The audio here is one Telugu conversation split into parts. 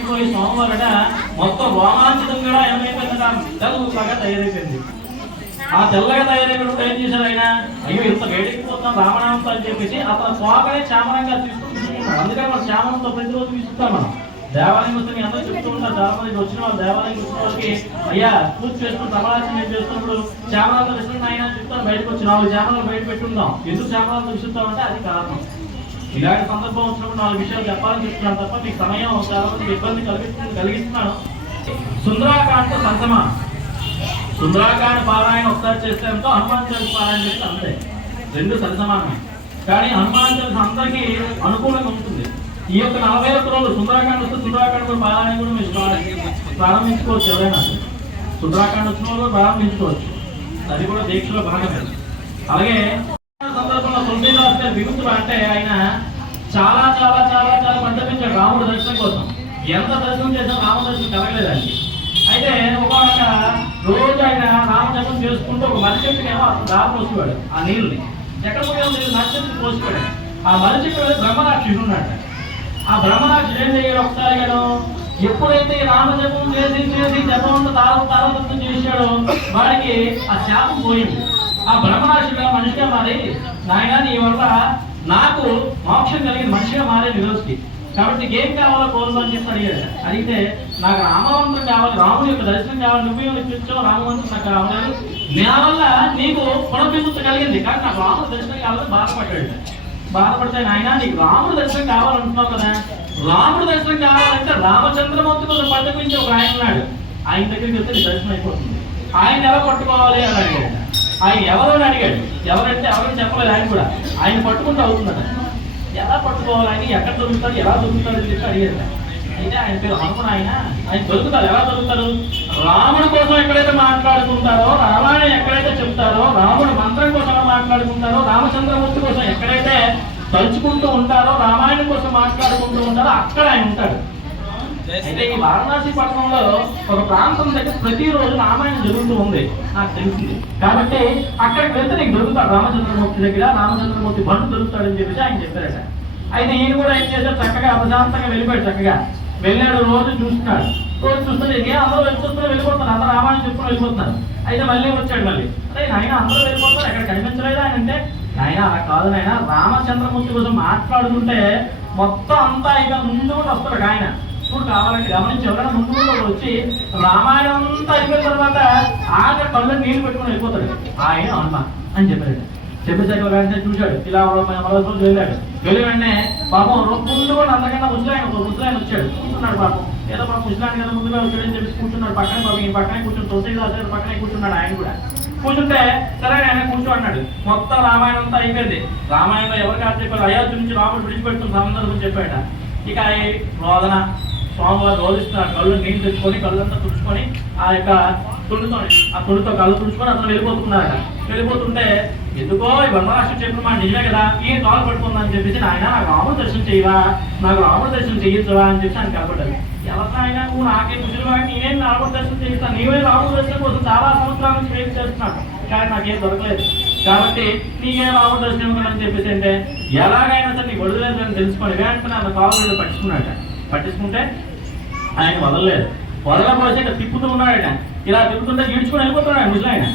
ఎక్కిపోయి సోమవారట మొత్తం రోమాంచితం కూడా ఏమైపోయిందట తెల్లగా తయారైపోయింది. ఆ తెల్లగా తయారైనప్పుడు ఏం చేశారు ఆయన, అయ్యో ఇంత వేడెక్కిపోతాం రామనామంతో అని చెప్పేసి అతను పోకనే చామరంగా తీసుకుంటున్నాడు. అందుకని మనం చామరంతో ప్రతిరోజు తీసుకుంటాం. మనం దేవాలయం వస్తే మీ అందరూ చెప్తూ ఉంటారు, చాలా మంది వచ్చిన వాళ్ళు దేవాలయం వచ్చిన వాళ్ళకి అయ్యా పూజ చేసుకుని సమారాధన చేస్తున్నప్పుడు చామరాలతో విసుకుంటే ఆయన చెప్తాను, బయటకు వచ్చి 4 చామరాలు బయట పెట్టుందాం. ఎందుకు చామరాలతో విసుకుంటామంటే అది కారణం. ఇలాంటి సందర్భం వచ్చినప్పుడు 4 విషయాలు చెప్పాలని చెప్తున్నాను తప్ప మీకు సమయం చాలా మంది ఇబ్బంది కలిగిస్తున్నాను. సుందరాకాండ సంతమా, సుందరాకాండ పారాయణ ఒకసారి చేస్తే ఎంతో, హనుమాన్ చాలీసా పారాయణ చేస్తే అంతే, 2 సరిసమానమే. కానీ హనుమాన్ చాలీసా అందరికీ అనుకూలంగా ఉంటుంది. ఈ యొక్క 41 రోజులు సుందరాకాండ వస్తే సుందరాకాండ పారాయణ కూడా మీరు ప్రారంభించుకోవచ్చు. ఎవరైనా సుందరాకాండ వచ్చిన వాళ్ళు ప్రారంభించుకోవచ్చు, అది కూడా దీక్షలో భాగమే. అలాగే సందర్భంలో తులసీదాస్ గారు విముక్తుడు అంటే ఆయన చాలా చాలా చాలా చాలా పంపించాడు రాముడు దర్శనం కోసం. ఎంత దర్శనం చేసినా రాముడు దర్శనం కలగలేదండి. అయితే ఒక రోజు ఆయన రామజపం చేసుకుంటూ ఒక మరిచెట్టుకేమో అతను దారి పోసేవాడు. ఆ నీళ్ళని ఎక్కడ పోయాడు, మరిచెట్టుకు పోసిపోయాడు. ఆ మరిచెట్టు బ్రహ్మరాక్షుడు ఉన్నాడు. ఆ బ్రహ్మరాక్షుడు ఏం చేయాడు, ఒకసారి గాను ఎప్పుడైతే రామజపం చేసి చేసి జపం తారతత్వం చేశాడో వాడికి ఆ శాపం పోయింది. ఆ బ్రహ్మరాక్షుడు మనిషిగా మారి, నాయన నీ వల్ల నాకు మోక్షం కలిగింది, మనిషిగా మారే రోజుకి, కాబట్టి ఏం కావాలో కోరుకోని చెప్పి అడిగాడు. అడిగితే నాకు రామవంతం కావాలి, రాముడి యొక్క దర్శనం కావాలి, నువ్వేమో ఇప్పించావు, రామవంతం నాకు కావాలి, నా వల్ల నీకు పునర్విముక్తి కలిగింది, కానీ నాకు రాముడి దర్శనం కావాలని బాధపడ్డాడు. బాధపడితే నాయన నీకు రాముడి దర్శనం కావాలంటున్నావు కదా, రాముడి దర్శనం కావాలంటే రామచంద్రమూర్తి కోసం పంపించి ఒక ఆయన ఉన్నాడు, ఆయన దగ్గరికి వెళ్తే నీ దర్శనం అయిపోతుంది. ఆయన ఎలా పట్టుకోవాలి అని అడిగాడు. ఆయన ఎవరు అని అడిగాడు. ఎవరంటే ఎవరైనా చెప్పలేదు. ఆయన కూడా ఆయన పట్టుకుంటూ అవుతుందట. ఎలా పట్టుకోవాలి, ఆయన ఎక్కడ దొరుకుతాడు, ఎలా దొరుకుతాడు అని చెప్పి అడిగాడు. అయితే ఆయన పేరు హనుమాన్. ఆయన దొరుకుతారు. ఎలా దొరుకుతారు, రాముడి కోసం ఎక్కడైతే మాట్లాడుకుంటారో, రామాయణం ఎక్కడైతే చెప్తారో, రాముడు మంత్రం కోసం మాట్లాడుకుంటారో, రామచంద్రమూర్తి కోసం ఎక్కడైతే తలుచుకుంటూ ఉంటారో, రామాయణం కోసం మాట్లాడుకుంటూ ఉంటారో అక్కడ ఆయన ఉంటాడు. అయితే ఈ వారణాసి పట్టణంలో ఒక ప్రాంతం దగ్గర ప్రతిరోజు రామాయణం జరుగుతూ ఉంది నాకు తెలిసింది. కాబట్టి అక్కడికి వెళ్తే నీకు దొరుకుతాడు రామచంద్రమూర్తి దగ్గర, రామచంద్రమూర్తి బంధు దొరుకుతాడని చెప్పేసి ఆయన చెప్పారట. అయితే ఈయన కూడా ఏం చేశాడు, చక్కగా ప్రశాంతంగా వెళ్ళిపోయాడు. చక్కగా వెళ్ళాడు, రోజు చూస్తున్నాడు. రోజు చూస్తుంటే అందరూ వెళ్ళిపోతున్నారు, అందరూ రామాయణం చెప్పుకుని వెళ్ళిపోతున్నారు. అయితే మళ్ళీ వచ్చాడు. మళ్ళీ అదే నాయన అందరూ వెళ్ళిపోతారు, ఎక్కడ కనిపించలేదు ఆయన అంటే, నాయన అలా కాదు నాయన, రామచంద్రమూర్తి కోసం మాట్లాడుతుంటే మొత్తం అంతా ఇక ముందు కూడా వస్తాడు ఆయన. ఇప్పుడు కావాలంటే గమనించి ఎవరైనా ముందు కూడా వచ్చి రామాయణం అంతా అయిపోయిన తర్వాత ఆఖరి కళ్ళు నీళ్లు పెట్టుకుని వెళ్ళిపోతాడు. ఆయన హనుమాన్ అని చెప్పాడు. చెప్పేసరికి వెంటనే చూశాడు, ఇలా రోజులు వెళ్ళాడు. వెళ్ళి వెంటనే పాపం ముందు కూడా అంతకన్నా ముసలాయన వచ్చాడు, కూర్చున్నాడు. పాపం ఏదో పాపం ముసలాయన కదా ముందుగా వచ్చాడని చెప్పేసి కూర్చున్నాడు. పక్కనే పాపం ఈ పక్కనే కూర్చుని తులసీదాస్ పక్కనే కూర్చున్నాడు. ఆయన కూడా కూర్చుంటే సరే ఆయన కూర్చో అన్నాడు. మొత్తం రామాయణం అంతా అయిపోయింది. రామాయణంలో ఎవరికి అర్థం చెప్పారు, అయోధ్య నుంచి రాముడు విడిచిపెడుతున్న సందర్భం చెప్పాడ. ఇక ఈ రోదన స్వామివారు రోధిస్తున్నాడు. కళ్ళు నీళ్ళు తెచ్చుకొని కళ్ళంతా తుడుచుకొని ఆ యొక్క తుడితో కళ్ళు తుడుచుకొని అతను వెళ్ళిపోతున్నారట. వెళ్ళిపోతుంటే ఎందుకో ఈ బ్రహ్మరాక్షుడు చెప్పిన మాట నిజమే కదా, ఈ కాలు పట్టుకుందని చెప్పేసి ఆయన నాకు రాముడు దర్శనం చేయవా, నాకు రాముడు దర్శనం చేయించవా అని చెప్పి ఆయన కలపడ్డాడు. ఎవరు ఆయన, నువ్వు నాకే ముసలివాడిని, నేనేం రాముడు దర్శనం చేయిస్తాను, నీవే రాముడు దర్శనం కోసం చాలా సంవత్సరాల నుంచి వెయిట్ చేస్తున్నాను, కానీ నాకేం దొరకలేదు, కాబట్టి నీకేం రాముడు దర్శనం అని చెప్పేసి అంటే ఎలాగైనా సరే నీకు వదిలేదు అని తెలుసుకొని వెంటనే అన్న కాలు పట్టించుకున్నాడట. పట్టించుకుంటే ఆయన వదలలేదు. వదలకపోతే తిప్పుతూ ఉన్నాడట. ఇలా తిప్పుతుంటే గీడ్చుకొని వెళ్ళిపోతున్నాడు ముసలాయన.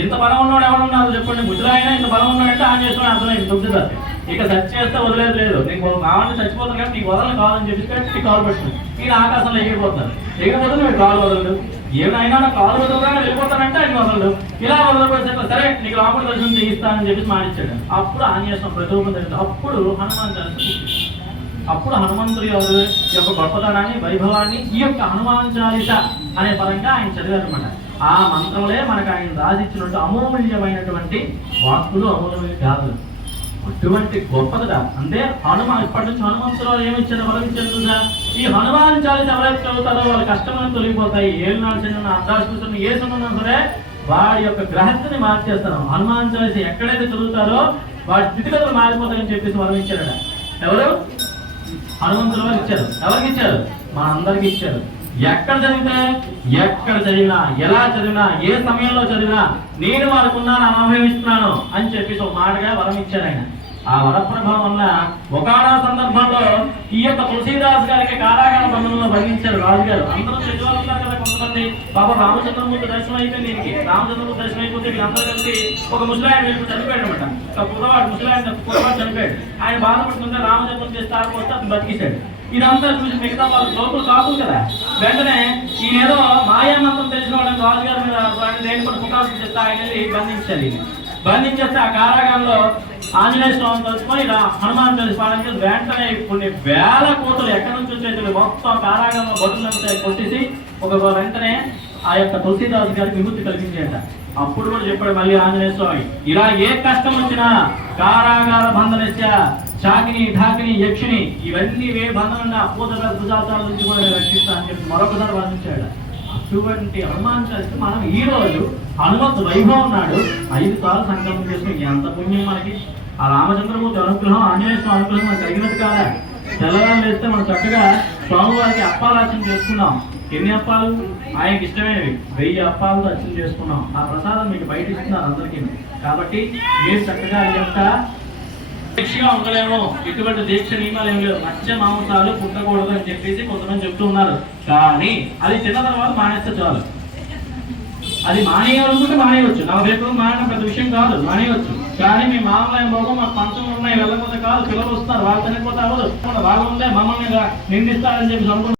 ఇంత బలం ఉన్నాడు ఎవరున్నారు చెప్పండి, ముసలాయన ఇంత బలం ఉన్నాడంటే ఆయన చేసుకుని అర్థమైంది దుగ్గుతారు. ఇక సెర్చ్ చేస్తే వదిలేదు లేదు, నీకు కావాలని చచ్చిపోతాను కానీ నీకు వదలని కావాలని చెప్పేసి కాలు పట్టుకుని ఈయన ఆకాశంలో ఎగిరిపోతున్నారు. ఎగిరిపోతుంది మీరు కాలు వదలడు, ఏమైనా నాకు కాలు వదలగానే వెళ్ళిపోతానంటే ఆయన వదలడు. ఇలా వదలకపోతే సరే నీకు రాముడు దర్శనం చేయిస్తానని చెప్పేసి మాటిచ్చాడు. అప్పుడు ఆంజనేయ స్వామి ప్రతిరూపం జరిగింది. అప్పుడు హనుమాన్ చాలీసా, అప్పుడు హనుమంతుడి యొక్క గొప్పతనాన్ని వైభవాన్ని ఈ యొక్క హనుమాన్ చాలీస అనే పరంగా ఆయన చదివారనమాట. ఆ మంత్రంలో మనకు ఆయన రాసిచ్చినట్టు అమూల్యమైనటువంటి వాక్కులు, అమూల్యమైన గాథలు, అటువంటి గొప్పదట. అంటే ఇప్పటి నుంచి హనుమంతుడు ఏమిచ్చారు, బలమిచ్చారు కదా. ఈ హనుమాన్ చాలీస ఎవరైతే చదువుతారో వాళ్ళ కష్టమైన తొలగిపోతాయి. ఏళ్ళనాడు చిన్న అర్ధాశుని ఏ సున్నా సరే వాడి యొక్క గ్రహస్థిని మార్చేస్తారు. హనుమాన్ చాలీస ఎక్కడైతే చదువుతారో వాడి స్థితిగతులు మారిపోతాయని చెప్పేసి మనం ఇచ్చారట. ఎవరు? హనుమంతుల వారు ఇచ్చారు. ఎవరికి ఇచ్చారు? మనందరికి ఇచ్చారు. ఎక్కడ చదివినా ఎలా చదివినా ఏ సమయంలో చదివినా నేను వాడుకున్నాను అనుభవిస్తున్నాను అని చెప్పేసి ఒక మాటగా వరం ఇచ్చారు ఆయన. ఆ వరప్రభావం వల్ల ఒకనొక సందర్భంలో ఈ యొక్క తులసీదాస్ గారికి కారాగార బంధంలో బంధించారు రాజుగారు. అందరూ సచివాలు ఉన్నారు కదా కొంతమంది. బాబా రామచంద్రమూర్తి దర్శనం అయిపోయింది. దీనికి రామచంద్రమూర్తి దర్శనం అయిపోతే వీళ్ళందరూ కలిసి ఒక ముసలాయన వెళ్ళి చనిపోయాడు అనమాట. ఒక కుదవాడు ముసలాయన కుదవాడు చనిపోయాడు. ఆయన బాధపడుతుంటే రామచంద్రం చేసి తాకపోతే అతను బతికేశాడు. ఇదంతా చూసి మిగతా వాళ్ళు లోపల కాదు కదా. వెంటనే ఈయనేదో మాయామంతం తెలిసిన వాళ్ళని రాజుగారి మీద నేను కూడా పుకార్లు చెప్తే ఆయన బంధించాలి. బంధించేస్తే ఆ కారాగారంలో ఆంజనేయ స్వామి తలుచుకొని ఇలా హనుమాన్ కలిసి పాలించి వెంటనే కొన్ని వేల కోతలు ఎక్కడి నుంచి వచ్చేది మొత్తం కారాగారంలో బొట్టులంతా కొట్టేసి ఒక వెంటనే ఆ యొక్క తులసీదాస్ గారికి విముక్తి కలిగించేట. అప్పుడు కూడా చెప్పాడు మళ్ళీ ఆంజనేయ స్వామి, ఇలా ఏ కష్టం వచ్చినా కారాగార బంధనస్య శాకిని ఢాకిని యక్షిని ఇవన్నీ ఏ బంధన పూత భుజాతాల నుంచి కూడా రక్షిస్తా అని చెప్పి మరొకసారి వర్ణించాడు. అటువంటి హనుమాన్ చాలీసా మనం ఈ రోజు హనుమంతు వైభవం నాడు 5 సార్లు సంకల్పం చేసుకుని ఎంత పుణ్యం మనకి. ఆ రామచంద్రమూర్తి అనుగ్రహం ఆంజనేయ స్వామి అనుగ్రహం మనకు కలిగినట్టు కాదా. తెల్లవారు వేస్తే మనం చక్కగా స్వామివారికి అప్పాలార్చన చేసుకున్నాం. ఎన్ని అప్పాలు ఆయనకి ఇష్టమైనవి 1000 అప్పాలతో అర్చన చేసుకున్నాం. ఆ ప్రసాదం మీకు బయట ఇస్తున్నారు అందరికీ. కాబట్టి మీరు చక్కగా యొక్క దీక్షగా ఉండలేము, ఇటువంటి దీక్ష నియమాలు ఏమి లేవు, మత్స్య మాంసాలు పుట్టకూడదు అని చెప్పేసి కొంతమంది చెప్తూ ఉన్నారు. కానీ అది తిన్న తర్వాత మానేస్తే చాలు. అది మానేయాలనుకుంటే మానేయవచ్చు. 40 రోజులు మానడం పెద్ద విషయం కాదు, మానేయవచ్చు. కానీ మీ మామూలు భోగం మాకు పంచం ఉన్నాయి వెళ్ళకపోతే కాదు, పిల్లలు వస్తారు, వాళ్ళు తినకపోతే అవ్వదు, వాళ్ళు ఉంటే మమ్మల్ని నిందిస్తారని చెప్పి అనుకుంటున్నారు.